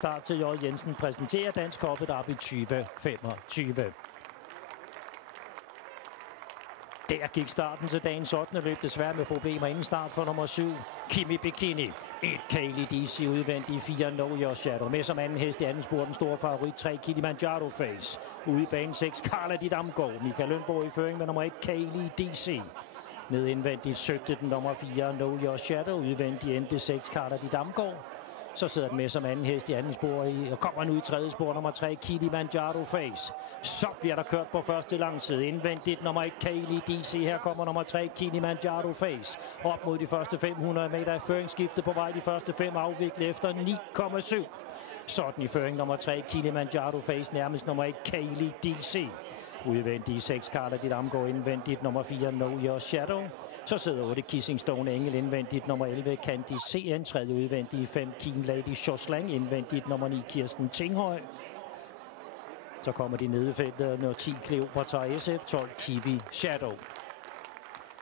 Start til J. Jensen præsenterer Dansk Hoppederby 2025. Der gik starten til dagens 8. løb, desværre med problemer inden start for nummer 7. Kimi Bikini. Et Kaylee DC udvendigt 4 Know Your Shadow. Med som anden hest i anden spor, den store favorit 3 Kilimanjaro Face. Ude i bane 6 Carla Di Damgaard. Michael Lønborg i føring med nummer 1 Kaylee DC. Ned indvendigt søgte den nummer 4 Know Your Shadow. Udvendigt endte 6 Carla Di Damgaard. Så sidder den med som anden hest i anden spor og kommer nu i tredje spor, nummer 3 Kilimanjaro Face. Så bliver der kørt på første langside. Indvendigt nummer 1 Kaylee DC. Her kommer nummer 3 Kilimanjaro Face. Op mod de første 500 meter i føringsskiftet på vej. De første 5 afviklet efter 9,7. Sådan i føring nummer 3 Kilimanjaro Face. Nærmest nummer 1 Kaylee DC. Udvendigt 6 Carla Di Damgaard. Indvendigt nummer 4 Know Your Shadow. Så sidder 8 Kissing Stone Engel indvendigt nummer 11 Candy CN. Tredje udvendigt 5 Keen Lady Shoslang. Indvendigt nummer 9 Kirsten Tinghøj. Så kommer de nede i feltet nummer 10 Cleopatra SF. 12 Kiwi Shadow.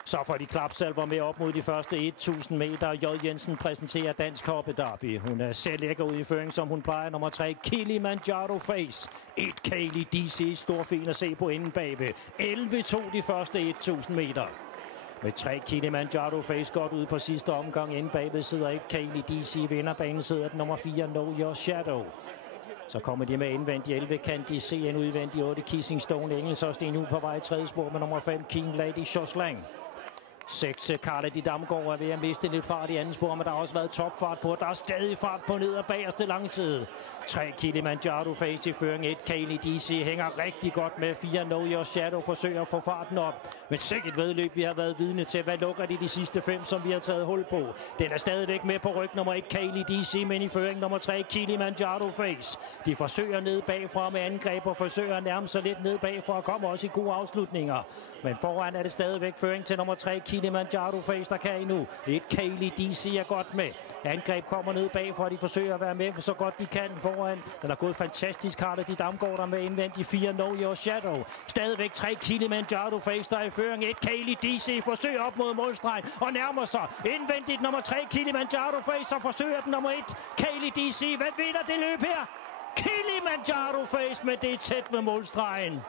Så får de klapsalver med op mod de første 1000 meter. J. Jensen præsenterer Dansk Hoppederby. Hun er selv lækker ud i føring, som hun plejer. Nummer 3 Kilimanjaro Face. Et Kaylee DC. Stor fin at se på inden bagved. 11-2 de første 1000 meter. Med 3 Kilimanjaro Face godt ud på sidste omgang. Inden bagved sidder 1 Kaylee DC. Vinderbanen sidder den nummer 4 Know Your Shadow. Så kommer de med indvendigt 11 Candy CN. Udvendigt 8 Kissing Stone Engel. Så Sten ud på vej i tredje spor med nummer 5 Keen Lady Shoslang. 6 Carla Di Damgaard er ved at miste lidt fart i anden spor, men der har også været topfart på. Der er stadig fart på ned og bagerste langside. 3 Kilimanjaro Face i føring. 1 Kaylee DC hænger rigtig godt med. 4 Know Your Shadow forsøger at få farten op. Men sikkert vedløb, vi har været vidne til. Hvad lukker de sidste 5, som vi har taget hul på? Den er stadigvæk med på ryg nummer 1 Kaylee DC, men i føring nummer 3 Kilimanjaro Face. De forsøger ned bagfra med angreb og forsøger at nærme sig lidt ned bagfra og kommer også i gode afslutninger. Men foran er det stadigvæk føring til nummer 3 Kilimanjaro Face, der kan endnu. Et Kaylee DC er godt med. Angreb kommer ned bagfra, de forsøger at være med så godt de kan foran. Den har gået fantastisk. Carla Di Damgaard der med indvendigt 4 Know Your Shadow. Stadigvæk 3 Kilimanjaro Face, der er i føring. Et Kaylee DC forsøger op mod målstregen og nærmer sig. Indvendigt nummer 3 Kilimanjaro Face, så forsøger den nummer 1 Kaylee DC. Hvad vinder det løb her? Kilimanjaro Face, men det er tæt med målstregen.